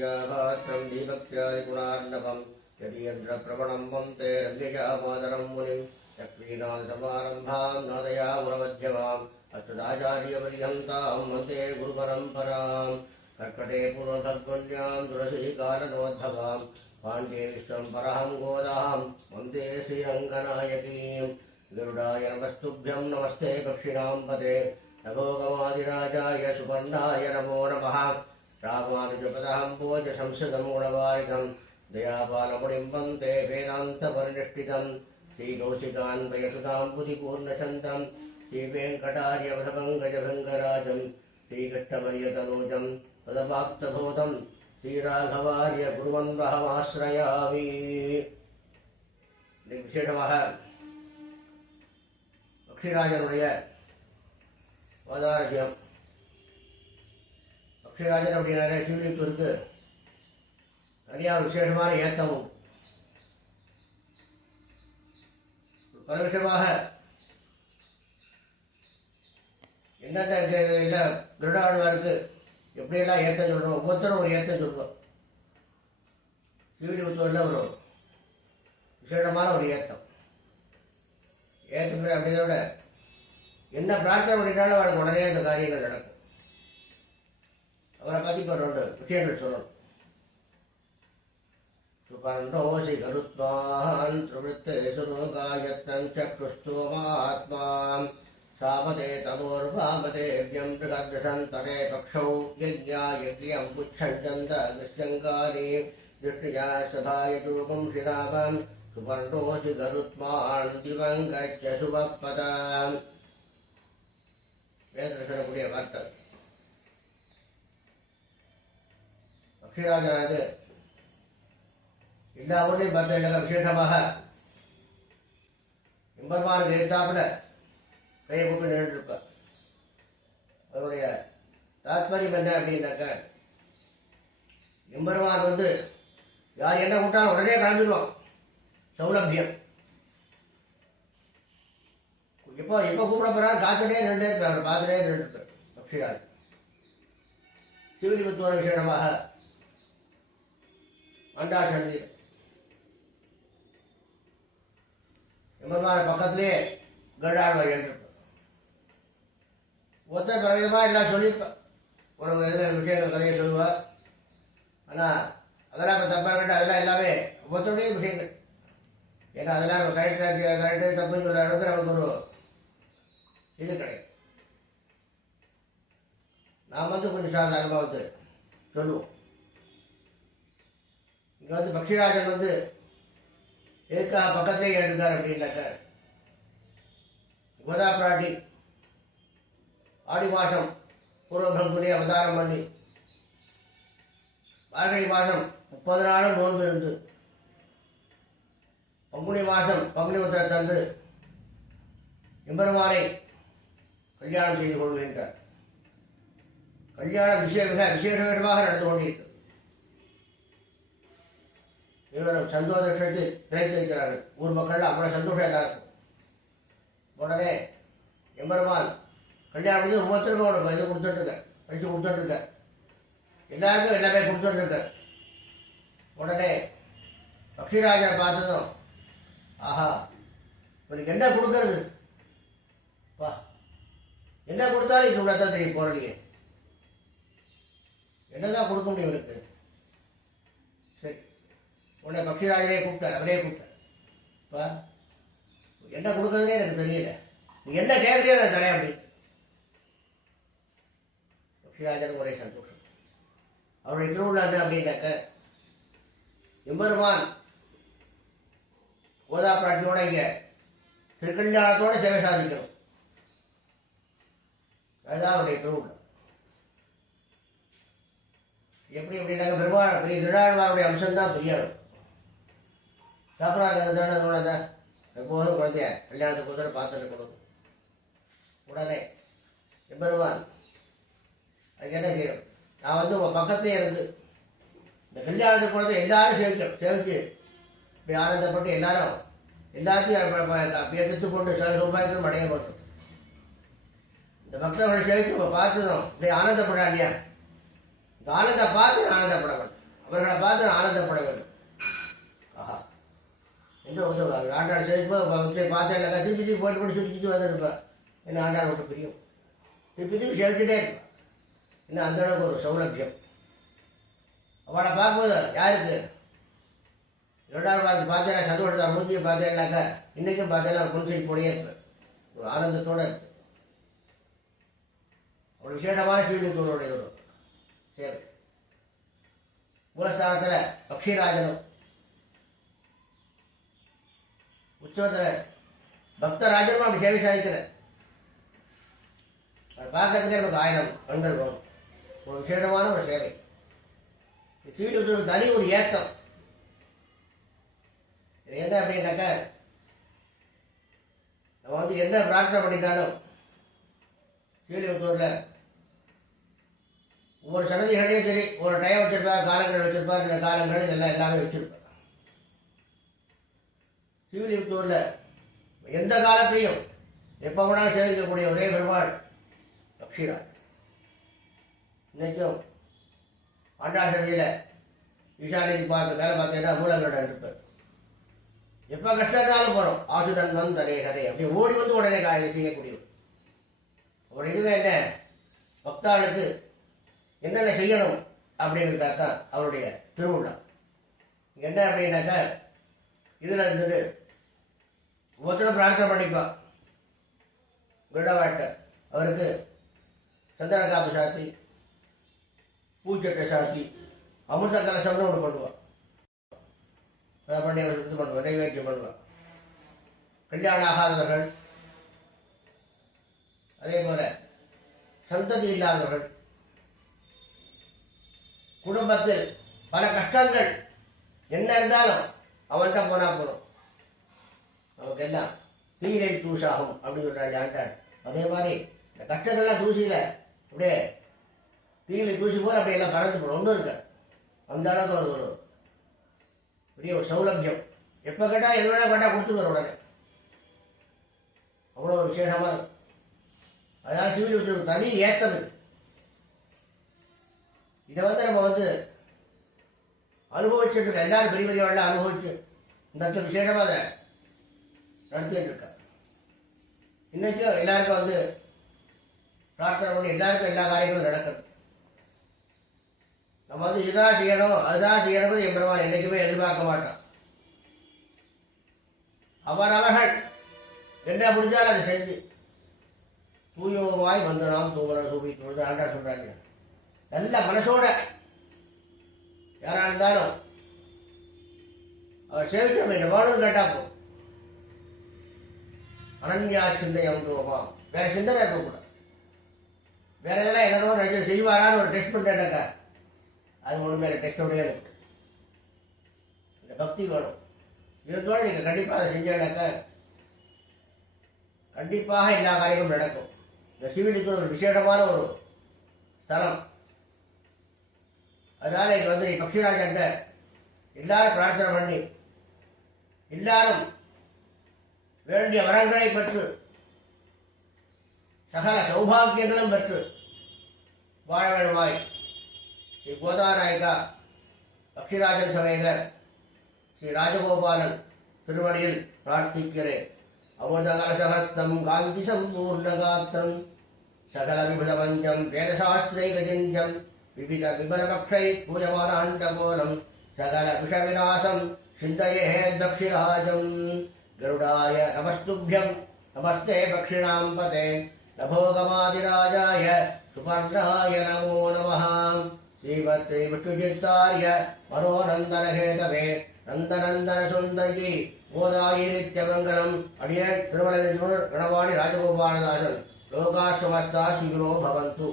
ராமானுஜதயாபாத்திரம் தீபக்யாதிகுணார்ணவம் யதீந்திரபிரவணம் வந்தே ரம்யஜாபாதரம் முனிம் லக்ஷ்மீநாதசமாரம்பாம் நாதயாமுனமத்யமாம் அச்சுதாச்சாரியபரியந்தாம் வந்தே குருபரம்பராம் கர்க்கடே பூர்வபத்வன்யாம் துளசீகாரணோத்பவாம் பாண்டே விஸ்வம்பராம் கோதாம் வந்தே ஸ்ரீரங்கநாயகீம் गरुडाय नमस्तुभ्यं नमस्ते पक्षिणां पदे नभोगमादिराजाय सुपर्णाय नमो नमः रामानुजपदाम्बोज संसदं गुणवारिधं दयापालमुनिं वन्दे वेदान्तपरिनिष्ठितं श्रीकौशिकान्वयसुतां बुधिपूर्णचन्द्रं श्रीवेङ्कटार्यवधपङ्कजभृङ्गराजं श्रीकृष्णवर्यतनूजं तदवाप्तभूतं श्रीराघवार्य गुरुवन्वहमाश्रयामि विशेषமாக பக்ஷிராஜனுடைய அவதாரத்தியம். பக்ஷிராஜன் அப்படின்னாலே சிவலிங்கத்திற்கு தனியாக விசேஷமான ஏத்தமும் பல விஷயமாக எந்தெந்த இல்லை திருடாழ்வாருக்கு எப்படியெல்லாம் ஏத்தம் சொல்கிறோம், ஒவ்வொருத்தரும் ஒரு ஏத்தம் சொல்லுவோம். சிவலிங்கத்தூரில் ஒரு விசேஷமான ஒரு ஏத்தம் ஏற்றுக்கிற அப்படிங்கிறத என்ன பிரார்த்தனை பண்ணிட்டாலும் அவளுக்கு உடனே அந்த காரியங்கள் நடக்கும். அவரை பற்றி இப்போ 2 விஷயங்கள் சொல்லணும். சுபர்ணோசி கருத்வான் பிரவృத்தே சுரோகாயத்தம் சக்ருஸ்தோமாத்மாம் சாபதே தமோர்வாமதேவ்யம் பிரகத்யசந்தரே பக்ஷௌ யஜ்ஞா யஜ்யம் புச்சஞ்சந்த கிருஷ்யங்காரி திருஷ்டியா சதாய தூபம் ஸ்ரீராமம் சுபர்ணோசி கருத்வான் திவங்கச்ச சுபப்பதாம். வேதத்தில் சொல்லக்கூடிய வார்த்தை. பக்ஷிராஜனாது எல்லா ஊர்லையும் பார்த்தீங்கன்னா விசேஷமாக எம்பெருமானுக்கு எழுத்தாப்புல கையை கூப்பி நின்றுருப்பார். அதனுடைய தாத்பரியம் என்ன அப்படின்னாக்க, எம்பெருமான் யார் என்ன கூட்டாலும் உடனே கிளம்பிடுவான். சௌலபியம். எப்போ கூப்பிட போறான் காத்துட்டே நின்று இருப்பார், பார்த்துட்டே நின்று இருப்பார் பக்ஷிராஜ். சிவலிங்கத்தோட விசேஷமாக அண்டா சந்தி எம்பெருமான பக்கத்திலே கருடாழ்வார் எழுந்திருப்பார். ஒருத்தர் பல விதமாக எல்லாம் சொல்லியிருப்பார். ஒரு விஷயங்கள் கதையை சொல்லுவார். ஆனால் அதெல்லாம் இப்போ தப்பாக இருக்கட்டும், அதெல்லாம் எல்லாமே ஒருத்தருடைய விஷயங்கள். ஏன்னா அதெல்லாம் கரெக்டு தப்புன்னு சொல்ல அளவுக்கு நமக்கு ஒரு இது கிடையாது. நாம் கொஞ்சம் சாதாரணமாக சொல்லுவோம். இங்கே பக்ஷிராஜன் எதுக்காக பக்கத்திலே இருக்கார் அப்படின்னாக்க, கோதா பிராட்டி ஆடி மாதம் பூர்வபங்குனி அவதாரம் பண்ணி மார்கழி மாதம் 30 நாளும் நோன்பு இருந்து பங்குனி மாதம் பங்குனி உத்திரத்தன்று எம்பெருமானை கல்யாணம் செய்து கொள்கின்றார். கல்யாணம் விசேஷமாக நடந்து கொண்டிருக்கிறது. இவரும் சந்தோஷத்தில் திரைத்திருக்கிறார்கள். ஊர் மக்கள் அவ்வளவு சந்தோஷம் எல்லாருக்கும். உடனே எம்பெருமான் கல்யாணம் ஒவ்வொருத்தருக்கும் ஒரு இது கொடுத்துட்ருக்கார், பரிசு கொடுத்துட்ருக்கார். எல்லாருக்கும் எல்லாமே கொடுத்துட்ருக்கார். உடனே பக்ஷிராஜனை பார்த்ததும், ஆஹா இவனுக்கு என்ன கொடுக்கறது, வா என்ன கொடுத்தாலும் இது உள்ளதான் தெரியும் போறலையே, என்னதான் கொடுக்க முடியும் இவனுக்கு. சரி, உன்னை பக்ஷிராஜனே கூப்பிட்டார், அவரே கூப்பிட்டார். வா என்ன கொடுக்கறதுனே எனக்கு தெரியல, நீ என்ன கேட்கறதே நான் தரேன் அப்படின்னு. பக்ஷிராஜனுக்கு ஒரே சந்தோஷம். அவருடைய திருவிழா என்ன அப்படின்னாக்க, எம்பெருமான் கோதா பிராட்டியோட இங்க திருக்கல்யாணத்தோட சேவை சாதிக்கணும். அதுதான் அவருடைய திருவிழா. எப்படி அப்படின்னாக்க, பெருமாள் பெரிய திருடாழ்வாருடைய அம்சம்தான் பெரியாளும். சாப்பிட்றாங்க எப்போதும் குழந்தைய கல்யாணத்துக்கு போது பார்த்துட்டு இருக்கணும். உடனே எம்பெருமான் அதுக்கு என்ன செய்யணும், நான் உன் பக்கத்திலே இருந்து இந்த கல்யாணத்துக்கு போகிறது எல்லாரும் சேவிச்சு இப்படி ஆனந்தப்பட்டு எல்லாத்தையும் எடுத்துக்கொண்டு சில ரூபாய்க்கும் அடைய மாட்டோம். இந்த பக்தர்கள் சேவிச்சு பார்த்ததும் இப்படி ஆனந்தப்படா இல்லையா, இந்த ஆனந்த பார்த்து நான் ஆனந்தப்பட மாட்டேன். அவர்களை பார்த்து ஆனந்தப்பட வேண்டும். ஆஹா என்று ஆண்டாள் சேவிப்பை பார்த்தேன் திருப்பி திருப்பி போட்டு போட்டு சுற்றி சுற்றி வந்துருப்பேன். என்ன ஆண்டாள் விட்டு பிரியும், திருப்பி திருப்பி சேவிச்சுட்டே இருப்பேன். என்ன அந்த அளவுக்கு ஒரு சௌலபியம். அவளை பார்க்கும்போது யாருக்கு 2வது வாரத்துக்கு பார்த்தேன் சந்தோஷத்தார் மூஞ்சியை பார்த்தேன்னாக்கா இன்றைக்கும் பார்த்தேன்னா ஒரு புன்சை போடே இருப்பேன், ஒரு ஆனந்தத்தோடு இருக்கு. ஒரு விசேஷமான ஸ்ரீவில்லிபுத்தூருடைய ஒரு சேவை. மூலஸ்தானத்தில் பக்ஷிராஜனும் உற்சவத்தில் பக்தராஜனும் அப்படி சேவை சாதிக்கிறேன். அதை பார்க்கறதுக்கே நமக்கு 1000 கண்கள் வரும். ஒரு விசேஷமான ஒரு சேவை. ஸ்ரீவில்லிபுத்தூருக்கு தனி ஒரு ஏத்தம். இது என்ன அப்படின்னாக்கா நம்ம வந்து எந்த பிரார்த்தனை பண்ணிட்டாலும் ஸ்ரீவில்லிபுத்தூரில் ஒவ்வொரு சன்னதிகளையும் சரி ஒரு டைம் வச்சிருப்பா, காலங்கள் வச்சிருப்பா, சில காலங்கள் இதெல்லாம் எல்லாமே வச்சிருப்பா. ஸ்ரீவில்லிபுத்தூரில் எந்த காலத்திலையும் எப்போ கூட சேவிக்கக்கூடிய ஒரே பெருமாள் பக்ஷிராஜ். இன்னைக்கும் ஆண்டாள் சன்னதியில் ஈசானிக்கு பார்த்து வேலை பார்த்தீங்கன்னா மூலங்களுடன் இருப்பார். எப்போ கஷ்டத்தாலும் போகிறோம் ஆசுதன் வன் தடை கதை அப்படி ஓடி வந்து உடனே செய்யக்கூடியவர். அவர் இதுவே என்ன பக்தாளுக்கு என்னென்ன செய்யணும் அப்படிங்கிறதா தான் அவருடைய திருவிழா. என்ன அப்படின்னாக்கா இதில் இருந்துட்டு ஒவ்வொருத்தரும் பிரார்த்தனை பண்ணிப்பா. குருடவாட்ட அவருக்கு சந்தன காப்பு சாத்தி, பூச்சட்டை சாத்தி, அமிர்த கலசம்னு ஒன்று பண்ணுவாள். அதை பண்ணி இது பண்ணுவாள், நைவேத்தியம் பண்ணுவாள். கல்யாணம் ஆகாதவர்கள், அதே போல சந்ததி இல்லாதவர்கள், குடும்பத்தில் பல கஷ்டங்கள் என்ன இருந்தாலும் அவன்கிட்ட போனால் போதும், நமக்கு எல்லாம் தீரை தூசாகும் அப்படின்னு சொல்றாங்க ஆண்டாள். அதே மாதிரி இந்த கஷ்டங்கள்லாம் தூசியில அப்படியே தீயில தூசி போல அப்படியே எல்லாம் பறந்து போடும். ஒன்றும் இருக்க அந்த அளவுக்கு ஒரு பெரிய ஒரு சௌலபியம். எப்போ கேட்டால் எது வேணா கேட்டால் கொடுத்துருவார் உடனே. அவ்வளோ ஒரு விசேஷமாக இருக்கும். அதனால் ஸ்ரீவில்லிபுத்தூருக்கு தனி ஏத்தம் இது. இதை வந்து நம்ம வந்து அனுபவிச்சுட்டு இருக்க எல்லாரும் பெரிய பெரியவெல்லாம் அனுபவிச்சு இந்த இடத்துல விசேஷமாக அதை நடத்திட்டு இருக்க. இன்னைக்கும் எல்லாருக்கும் வந்து பிரார்த்தனை பண்ணி எல்லாருக்கும் எல்லா காரியங்களும் நடக்கணும். நம்ம வந்து இதுதான் செய்யணும் அதுதான் செய்யணும் எம்பெருமான் என்றைக்குமே எதிர்பார்க்க மாட்டான். அவர்கள் என்ன முடிஞ்சாலும் அதை செஞ்சு தூயோவாய் வந்து நாம் தூங்குற தூவி தொழுது ஆண்டாள் சொல்றாங்க. நல்ல மனசோட யாரா இருந்தாலும் அவர் சேவிக்க வேண்டும். வேணும்னு கேட்டா போ அனன்யா சிந்தை அமுத்துவமா, வேற சிந்தனை இருக்கக்கூடாது. வேற எதெல்லாம் என்னென்னோ நினைச்சு செய்வாரான்னு ஒரு டெஸ்ட் பண்ணிட்டேன்னாக்கா அது ஒன்று மேலே டெஸ்டோடையே இருக்கு. இந்த பக்தி வேணும். இதோட நீங்கள் கண்டிப்பாக அதை செஞ்சேன்னாக்கா கண்டிப்பாக எல்லா காரியங்களும் நடக்கும். இந்த ஸ்ரீவில்லிபுத்தூர் ஒரு விசேஷமான ஒரு ஸ்தலம். அதனால இங்கே வந்து நீ பக்ஷிராஜன்ட்ட எல்லாரும் பிரார்த்தனை பண்ணி எல்லாரும் வேண்டிய வரங்களை பெற்று சகல சௌபாகியங்களும் பெற்று வாழ வேண்டுமாய் ஸ்ரீ கோதாநாயகா பக்ஷிராஜன் சமேத ஸ்ரீ ராஜகோபாலன் திருவடியில் பிரார்த்திக்கிறேன். அமிர்தகலசஹஸ்தம் காந்தி சம்பூர்ணகாத்திரம் சகல விபுதபஞ்சம் வேதசாஸ்திரைகஜஞ்சம் விவித விமலபக்ஷை பூயமானாண்டகோலம் சகல விஷவிநாசம் சிந்தயே தக்ஷிராஜம். கருடாய நமஸ்துभ्यं நமஸ்தே பக்ஷிணாம் பதே நபோகமாதிராஜாய சுபர்ணாய நமோ நமः. ஸ்ரீமத்ரீ விஷ்ணுசித்தார்ய மனோநந்தனஹேதவே நந்தநந்தன சுந்தரி கோதாயி நித்யமங்கலம். அடியேன் திருமலை கணவாடி ராஜகோபாலதாசன். லோகா சமஸ்தா சுகினோ பவந்து.